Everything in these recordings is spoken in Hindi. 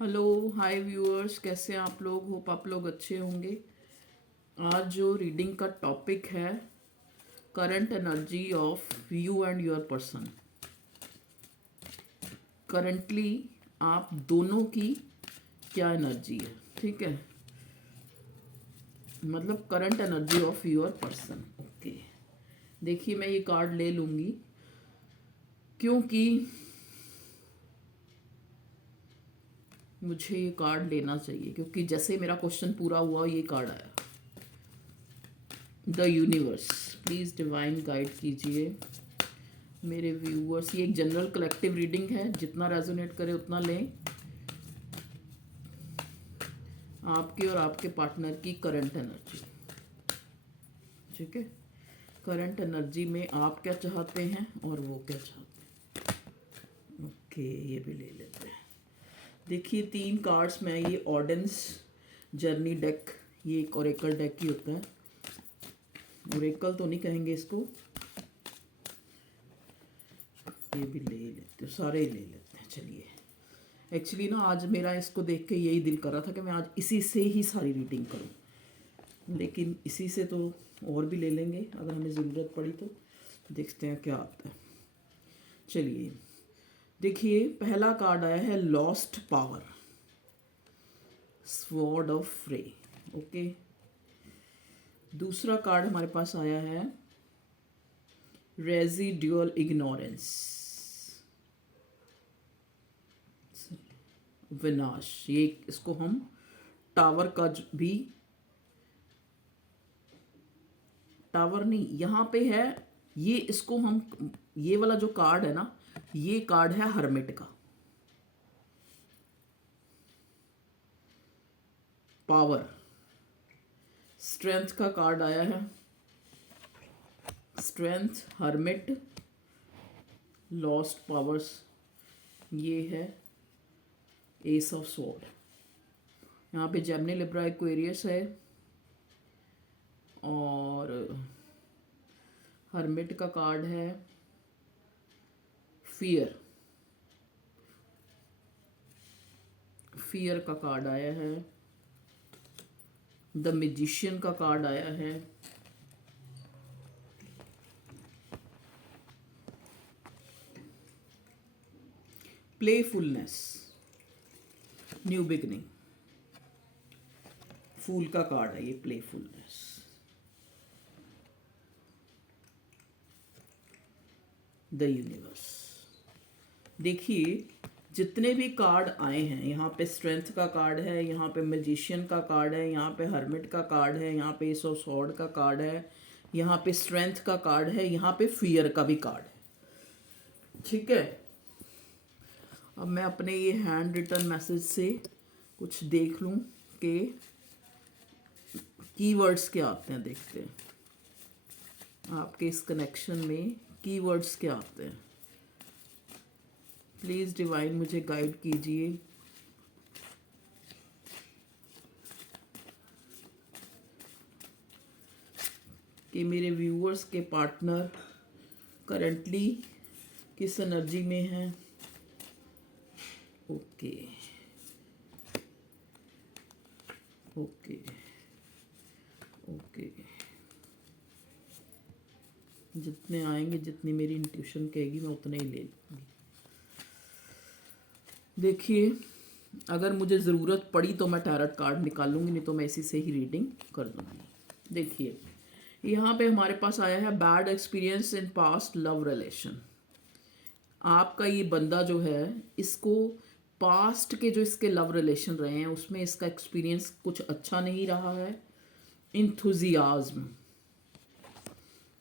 हेलो हाय व्यूअर्स, कैसे हैं आप लोग। होप आप लोग अच्छे होंगे। आज जो रीडिंग का टॉपिक है, current energy of you and your person. Currently आप दोनों की क्या एनर्जी है, ठीक है। मतलब current energy of your person. Okay, देखिए मैं ये कार्ड ले लूँगी क्योंकि मुझे ये कार्ड लेना चाहिए, क्योंकि जैसे मेरा क्वेश्चन पूरा हुआ ये कार्ड आया। The universe, please divine guide कीजिए मेरे व्यूअर्स। ये एक जनरल कलेक्टिव रीडिंग है, जितना रेजोनेट करे उतना लें। आपके और आपके पार्टनर की करंट एनर्जी, ठीक है। करंट एनर्जी में आप क्या चाहते हैं और वो क्या चाहते हैं। ओके, ये भी ले लेते हैं। देखिए 3 कार्ड्स में ये ऑर्डेंस जर्नी डेक, ये एक ओरेकल डेक ही होता है। ओरेकल तो नहीं कहेंगे इसको, ये भी ले लेते हैं, सारे ही ले लेते हैं। चलिए, एक्चुअली ना आज मेरा इसको देख के यही दिल कर रहा था कि मैं आज इसी से ही सारी रीडिंग करूं, लेकिन इसी से तो और भी ले लेंगे अगर हमें ज़रूरत पड़ी तो। देखते हैं क्या आता है। चलिए देखिए, पहला कार्ड आया है लॉस्ट पावर, स्वॉर्ड ऑफ फ्रे। ओके, दूसरा कार्ड हमारे पास आया है रेजिड्यूअल इग्नोरेंस, विनाश। ये इसको हम टावर का भी, टावर नहीं यहाँ पे है ये, इसको हम, ये वाला जो कार्ड है ना, ये कार्ड है हर्मिट का। पावर, स्ट्रेंथ का कार्ड आया है। स्ट्रेंथ, हर्मिट, लॉस्ट पावर्स, ये है एस ऑफ स्वॉर्ड। यहाँ पे जेमिनी, लिब्रा, एक्वेरियस है। और हर्मिट का कार्ड है फियर, फियर का कार्ड आया है। द मैजिशियन का कार्ड आया है। प्लेफुलनेस, न्यू बिगनिंग, फूल का कार्ड है ये, प्लेफुलनेस। The universe. देखिए जितने भी कार्ड आए हैं, यहाँ पे स्ट्रेंथ का कार्ड है, यहाँ पे मैजिशियन का कार्ड है, यहाँ पे हर्मिट का कार्ड है, यहाँ पे एस ऑफ स्वॉर्ड का कार्ड है, यहाँ पे स्ट्रेंथ का कार्ड है, यहाँ पे फियर का भी कार्ड है, ठीक है। अब मैं अपने ये हैंड रिटन मैसेज से कुछ देख लूँ कि कीवर्ड्स क्या आते हैं। देखते हैं आपके इस कनेक्शन में कीवर्ड्स क्या आते हैं। प्लीज़ डिवाइन मुझे गाइड कीजिए। कि मेरे व्यूअर्स के पार्टनर करंटली किस एनर्जी में हैं। ओके ओके ओके, जितने आएंगे, जितनी मेरी इंट्यूशन कहेगी मैं उतने ही ले लूँगी। देखिए अगर मुझे ज़रूरत पड़ी तो मैं टैरट कार्ड निकालूंगी, नहीं तो मैं इसी से ही रीडिंग कर दूँगी। देखिए यहाँ पे हमारे पास आया है bad experience in past love relation. आपका ये बंदा जो है, इसको पास्ट के जो इसके लव रिलेशन रहे हैं उसमें इसका एक्सपीरियंस कुछ अच्छा नहीं रहा है। इंथुजियाज्म,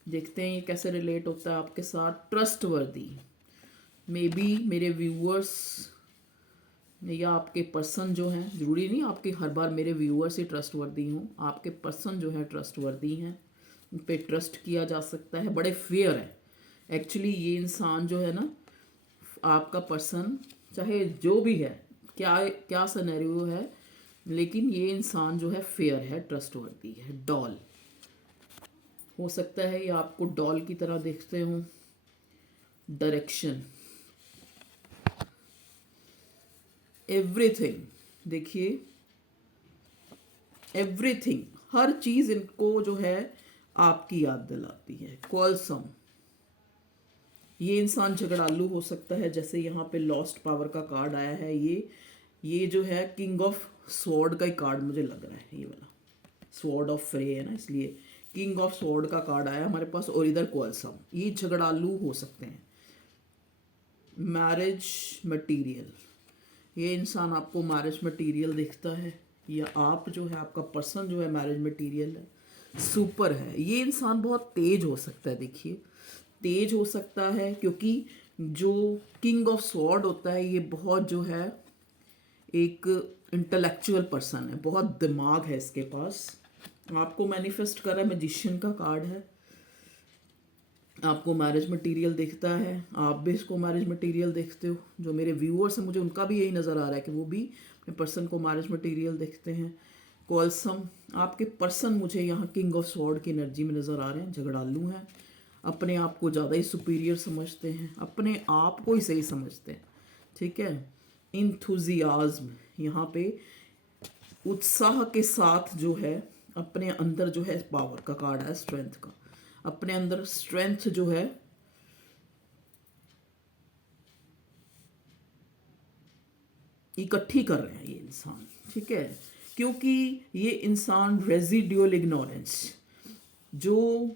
देखते हैं ये कैसे रिलेट होता है आपके साथ। ट्रस्टवर्दी, मे बी मेरे व्यूअर्स या आपके पर्सन जो हैं, ज़रूरी नहीं आपके हर बार मेरे व्यूअर्स ही ट्रस्टवर्दी हों, आपके पर्सन जो हैं ट्रस्टवर्दी हैं, उन पे ट्रस्ट किया जा सकता है, बड़े फेयर है। एक्चुअली ये इंसान जो है ना, आपका पर्सन, चाहे जो भी है, क्या क्या सिनेरियो है, लेकिन ये इंसान जो है फेयर है, ट्रस्टवर्दी है। डॉल, हो सकता है ये आपको डॉल की तरह देखते हो। डायरेक्शन, एवरीथिंग, देखिए एवरीथिंग, हर चीज इनको जो है आपकी याद दिलाती है। क्वालसम, ये इंसान झगड़ालू हो सकता है, जैसे यहाँ पे लॉस्ट पावर का कार्ड आया है। ये जो है किंग ऑफ स्वॉर्ड का ही कार्ड मुझे लग रहा है, ये वाला स्वॉर्ड ऑफ फ्रे है ना, इसलिए किंग ऑफ स्वॉर्ड का कार्ड आया हमारे पास। और इधर क्वालसम, ये झगड़ालू हो सकते हैं। मैरिज मटीरियल, ये इंसान आपको मैरिज मटीरियल दिखता है, या आप जो है, आपका पर्सन जो है मैरिज मटीरियल है। सुपर है, ये इंसान बहुत तेज हो सकता है, देखिए तेज हो सकता है, क्योंकि जो किंग ऑफ स्वॉर्ड होता है ये बहुत जो है एक इंटेलेक्चुअल पर्सन है, बहुत दिमाग है इसके पास। आपको मैनिफेस्ट कर रहा है, मैजिशियन का कार्ड है। आपको मैरिज मटेरियल दिखता है, आप भी इसको मैरिज मटेरियल देखते हो। जो मेरे व्यूअर्स हैं मुझे उनका भी यही नज़र आ रहा है कि वो भी अपने पर्सन को मैरिज मटेरियल देखते हैं। कॉल्सम, आपके पर्सन मुझे यहाँ किंग ऑफ स्वॉर्ड की एनर्जी में नज़र आ रहे हैं, झगड़ालू हैं, अपने आप को ज़्यादा ही सुपीरियर समझते हैं, अपने आप को ही सही समझते हैं, ठीक है। इंथुजियाज्म, यहाँ पे उत्साह के साथ जो है अपने अंदर जो है पावर का कार्ड है, स्ट्रेंथ का, अपने अंदर स्ट्रेंथ जो है इकट्ठी कर रहे हैं ये इंसान, ठीक है। क्योंकि ये इंसान रेजिडुअल इग्नोरेंस, जो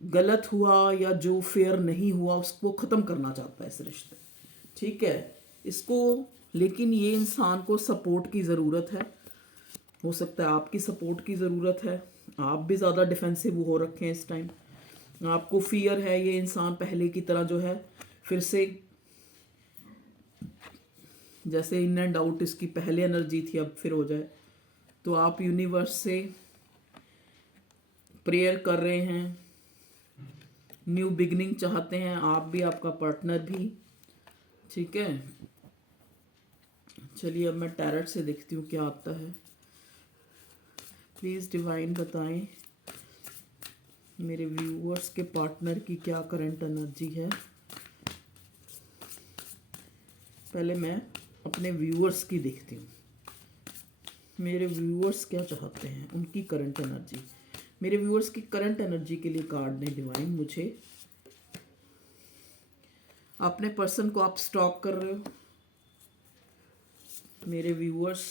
गलत हुआ या जो फेयर नहीं हुआ उसको ख़त्म करना चाहता है इस रिश्ते, ठीक है इसको। लेकिन ये इंसान को सपोर्ट की ज़रूरत है, हो सकता है आपकी सपोर्ट की ज़रूरत है। आप भी ज़्यादा डिफेंसिव हो रखे हैं इस टाइम, आपको फियर है ये इंसान पहले की तरह जो है फिर से, जैसे इन एंड आउट इसकी पहले एनर्जी थी अब फिर हो जाए। तो आप यूनिवर्स से प्रेयर कर रहे हैं, न्यू बिगनिंग चाहते हैं, आप भी आपका पार्टनर भी, ठीक है। चलिए अब मैं टैरट से देखती हूँ क्या आता है। प्लीज़ डिवाइन बताएं मेरे व्यूअर्स के पार्टनर की क्या करंट एनर्जी है। पहले मैं अपने व्यूअर्स की देखती हूँ, मेरे व्यूअर्स क्या चाहते हैं, उनकी करंट एनर्जी। मेरे व्यूअर्स की करंट एनर्जी के लिए कार्ड ने डिवाइन मुझे, अपने पर्सन को आप स्टॉक कर रहे हो, मेरे व्यूअर्स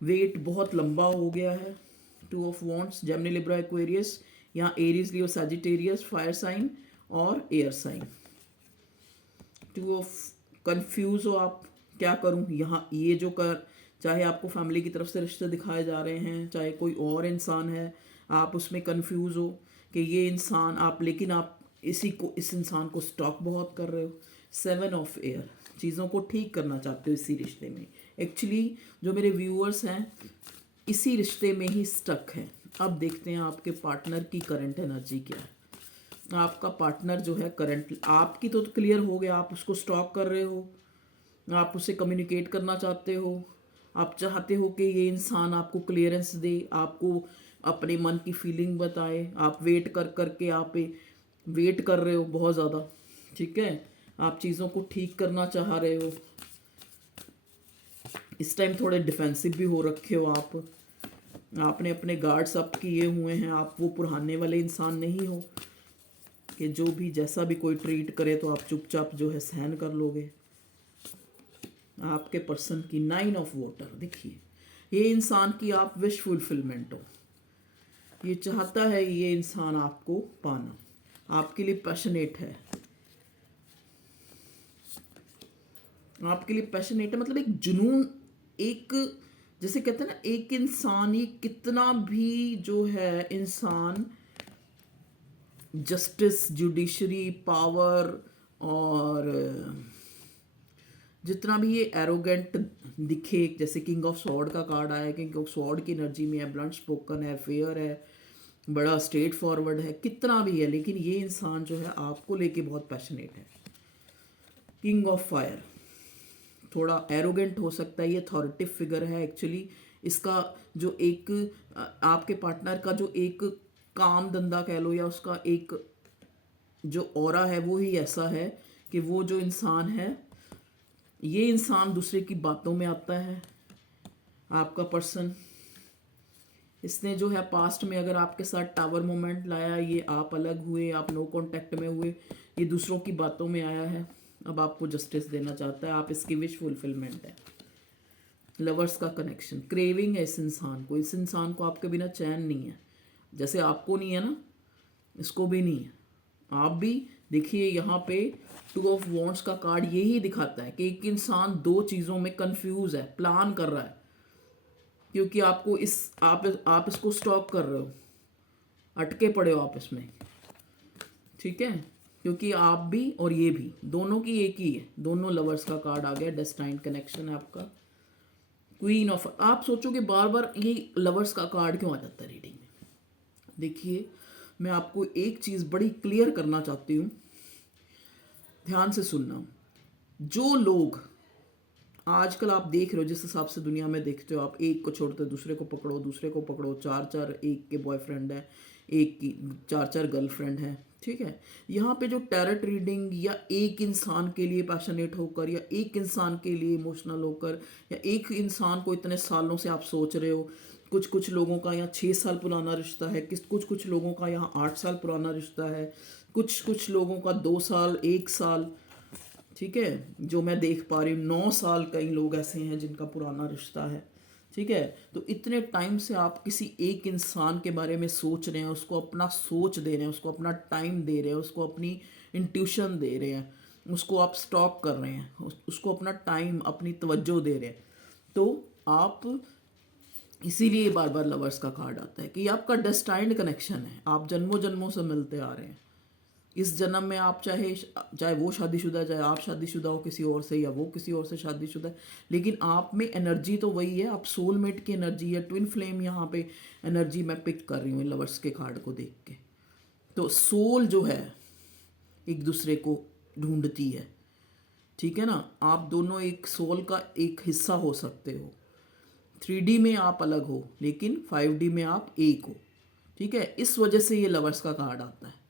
वेट बहुत लंबा हो गया है। 2 of wands, Gemini Libra Aquarius, यहाँ Aries Leo Sagittarius, fire sign और एयर साइन। 2 ऑफ कंफ्यूज हो आप, क्या करूँ यहाँ, ये जो कर, चाहे आपको फैमिली की तरफ से रिश्ते दिखाए जा रहे हैं, चाहे कोई और इंसान है, आप उसमें कंफ्यूज हो कि ये इंसान आप, लेकिन आप इस इंसान को स्टॉक बहुत कर रहे हो। 7 ऑफ एयर, चीज़ों को ठीक करना चाहते हो इसी रिश्ते में। एक्चुअली जो मेरे व्यूअर्स हैं इसी रिश्ते में ही स्टक हैं। अब देखते हैं आपके पार्टनर की करंट एनर्जी क्या है। आपका पार्टनर जो है करंट, आपकी तो क्लियर हो गया, आप उसको स्टॉक कर रहे हो, आप उससे कम्युनिकेट करना चाहते हो, आप चाहते हो कि ये इंसान आपको क्लियरेंस दे, आपको अपने मन की फीलिंग बताए। आप वेट कर करके आप वेट कर रहे हो बहुत ज़्यादा, ठीक है। आप चीज़ों को ठीक करना चाह रहे हो, इस टाइम थोड़े डिफेंसिव भी हो रखे हो आप, आपने अपने गार्ड्स अप किए हुए हैं। आप वो पुराने वाले इंसान नहीं हो कि जो भी जैसा भी कोई ट्रीट करे तो आप चुपचाप जो है सहन कर लोगे। आपके पर्सन की 9 ऑफ वाटर, देखिए ये इंसान की आप विश फुलफिलमेंट हो, ये चाहता है ये इंसान आपको पाना, आपके लिए पैशनेट है, आपके लिए पैशनेट है, मतलब एक जुनून, एक जैसे कहते हैं ना, एक इंसान ही कितना भी जो है इंसान जस्टिस, जुडिशरी पावर और जितना भी ये एरोगेंट दिखे, जैसे किंग ऑफ स्वॉर्ड का कार्ड आया, किंग ऑफ स्वॉर्ड की एनर्जी में है, ब्लंट स्पोकन है, फेयर है, बड़ा स्ट्रेट फॉरवर्ड है, कितना भी है, लेकिन ये इंसान जो है आपको लेके बहुत पैशनेट है। किंग ऑफ फायर थोड़ा एरोगेंट हो सकता है, ये अथॉरिटिव फिगर है एक्चुअली। इसका जो एक आपके पार्टनर का जो एक काम धंधा कह लो, या उसका एक जो ऑरा है वो ही ऐसा है कि वो जो इंसान है ये इंसान दूसरे की बातों में आता है। आपका पर्सन, इसने जो है पास्ट में अगर आपके साथ टावर मोमेंट लाया, ये आप अलग हुए, आप नो कांटेक्ट में हुए, ये दूसरों की बातों में आया है, अब आपको जस्टिस देना चाहता है, आप इसकी विश फुलफिलमेंट है। लवर्स का कनेक्शन, क्रेविंग है इस इंसान को, इस इंसान को आपके बिना चैन नहीं है, जैसे आपको नहीं है ना, इसको भी नहीं है। आप भी देखिए यहाँ पे 2 ऑफ वॉन्ड्स का कार्ड यही दिखाता है कि एक इंसान 2 चीज़ों में कंफ्यूज है, प्लान कर रहा है, क्योंकि आपको आप इसको स्टॉप कर रहे हो, अटके पड़े हो आप इसमें, ठीक है, क्योंकि आप भी और ये भी दोनों की एक ही है, दोनों लवर्स का कार्ड आ गया, डेस्टाइन्ड कनेक्शन है आपका। क्वीन ऑफ, आप सोचोगे बार बार ये लवर्स का कार्ड क्यों आ जाता है रीडिंग में। देखिए मैं आपको एक चीज़ बड़ी क्लियर करना चाहती हूँ, ध्यान से सुनना। जो लोग आजकल आप देख रहे हो, जिस हिसाब से दुनिया में देखते हो, आप एक को छोड़ते दूसरे को पकड़ो, दूसरे को पकड़ो, 4-4 एक के बॉयफ्रेंड है, एक की 4-4 गर्लफ्रेंड है, ठीक है। यहाँ पे जो टैरट रीडिंग या एक इंसान के लिए पैशनेट होकर, या एक इंसान के लिए इमोशनल होकर, या एक इंसान को इतने सालों से आप सोच रहे हो, कुछ कुछ लोगों का यहाँ 6 साल पुराना रिश्ता है, कुछ कुछ लोगों का यहाँ 8 साल पुराना रिश्ता है, कुछ कुछ लोगों का 2 साल, 1 साल, ठीक है, जो मैं देख पा रही हूँ 9 साल, कई लोग ऐसे हैं जिनका पुराना रिश्ता है, ठीक है। तो इतने टाइम से आप किसी एक इंसान के बारे में सोच रहे हैं, उसको अपना सोच दे रहे हैं, उसको अपना टाइम दे रहे हैं, उसको अपनी इंट्यूशन दे रहे हैं, उसको आप स्टॉक कर रहे हैं, उसको अपना टाइम, अपनी तवज्जो दे रहे हैं। तो आप इसीलिए बार बार लवर्स का कार्ड आता है कि ये आपका डेस्टाइन्ड कनेक्शन है, आप जन्मों जन्मों से मिलते आ रहे हैं। इस जन्म में आप चाहे चाहे वो शादीशुदा है, चाहे आप शादीशुदा हो किसी और से, या वो किसी और से शादीशुदा है, लेकिन आप में एनर्जी तो वही है, आप सोलमेट की एनर्जी है, ट्विन फ्लेम यहाँ पे एनर्जी मैं पिक कर रही हूँ लवर्स के कार्ड को देख के। तो सोल जो है एक दूसरे को ढूंढती है, ठीक है ना। आप दोनों एक सोल का एक हिस्सा हो सकते हो, 3D में आप अलग हो लेकिन 5D में आप एक हो, ठीक है। इस वजह से ये लवर्स का कार्ड आता है।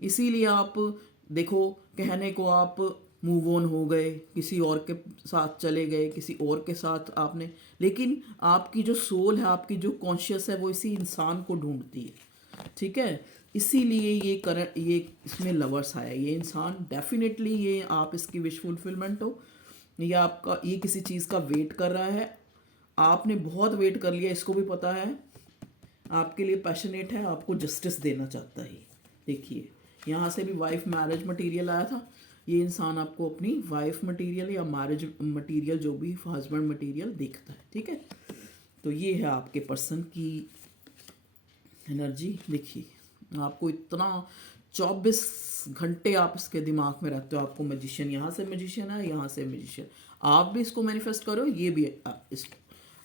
इसीलिए आप देखो, कहने को आप मूव ऑन हो गए, किसी और के साथ चले गए, किसी और के साथ आपने, लेकिन आपकी जो सोल है, आपकी जो कॉन्शियस है, वो इसी इंसान को ढूंढती है, ठीक है। इसीलिए ये इसमें लवर्स आया, ये इंसान डेफिनेटली, ये आप इसकी विश फुलफिलमेंट हो, ये आपका, ये किसी चीज़ का वेट कर रहा है, आपने बहुत वेट कर लिया, इसको भी पता है, आपके लिए पैशनेट है, आपको जस्टिस देना चाहता है। देखिए यहाँ से भी वाइफ मैरिज मटेरियल आया था, ये इंसान आपको अपनी वाइफ मटेरियल या मैरिज मटेरियल, जो भी हस्बैंड मटेरियल देखता है, ठीक है। तो ये है आपके पर्सन की एनर्जी। देखिए आपको इतना 24 घंटे आप इसके दिमाग में रहते हो, आपको मैजिशियन, यहाँ से मैजिशियन है, यहाँ से मैजिशियन, आप भी इसको मैनिफेस्ट करो, ये भी इस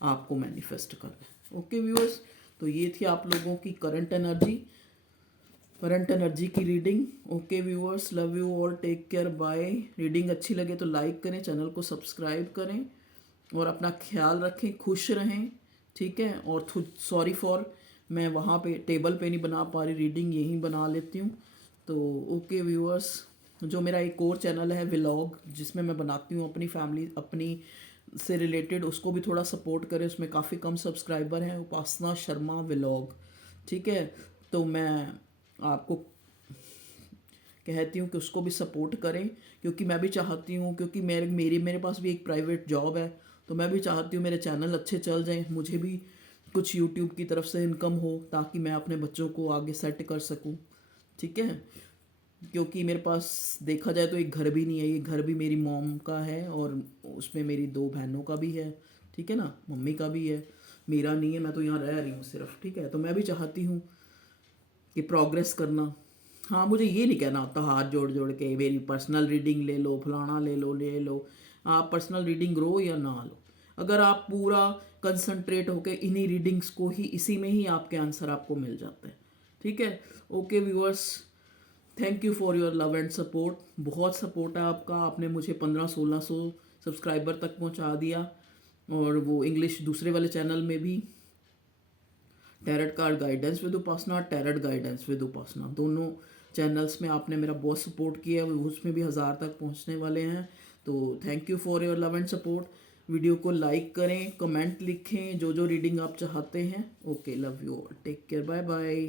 आपको मैनिफेस्ट कर रहे हैं। ओके व्यूअर्स, तो ये थी आप लोगों की करंट एनर्जी की reading. Okay viewers, love you all, take care, bye. Reading अच्छी लगे तो लाइक करें, चैनल को सब्सक्राइब करें और अपना ख्याल रखें, खुश रहें, ठीक है। और सॉरी फॉर मैं वहाँ पे टेबल पे नहीं बना पा रही, रीडिंग यहीं बना लेती हूँ। तो ओके व्यूअर्स, जो मेरा एक और चैनल है व्लॉग, जिसमें मैं बनाती हूँ अपनी फैमिली, अपनी से रिलेटेड, उसको भी थोड़ा सपोर्ट करें, उसमें काफ़ी कम सब्सक्राइबर हैं, उपासना शर्मा व्लॉग, ठीक है। तो मैं आपको कहती हूँ कि उसको भी सपोर्ट करें, क्योंकि मैं भी चाहती हूँ, क्योंकि मेरे पास भी एक प्राइवेट जॉब है, तो मैं भी चाहती हूँ मेरे चैनल अच्छे चल जाएं, मुझे भी कुछ यूट्यूब की तरफ से इनकम हो, ताकि मैं अपने बच्चों को आगे सेट कर सकूँ, ठीक है। क्योंकि मेरे पास देखा जाए तो एक घर भी नहीं है, ये घर भी मेरी मॉम का है, और उसमें मेरी 2 बहनों का भी है, ठीक है ना, मम्मी का भी है, मेरा नहीं है, मैं तो यहाँ रह रही हूँ सिर्फ, ठीक है। तो मैं भी चाहती हूँ कि प्रोग्रेस करना। हाँ, मुझे ये नहीं कहना होता हाथ जोड़ जोड़ के मेरी पर्सनल रीडिंग ले लो, फलाना ले लो। आप पर्सनल रीडिंग लो या ना लो, अगर आप पूरा कंसंट्रेट होके इन्हीं रीडिंग्स को ही, इसी में ही आपके आंसर आपको मिल जाते हैं, ठीक है। Okay viewers, thank you for your love and support. बहुत सपोर्ट है आपका, आपने मुझे 1500-1600 सब्सक्राइबर तक पहुंचा दिया, और वो इंग्लिश दूसरे वाले चैनल में भी, tarot card guidance with Upasana, tarot guidance with Upasana, दोनों चैनल्स में आपने मेरा बहुत सपोर्ट किया है, उसमें भी 1000 तक पहुंचने वाले हैं। तो thank you for your love and support. Video को लाइक करें, कमेंट लिखें जो जो रीडिंग आप चाहते हैं। Okay, love you all, take care, bye bye.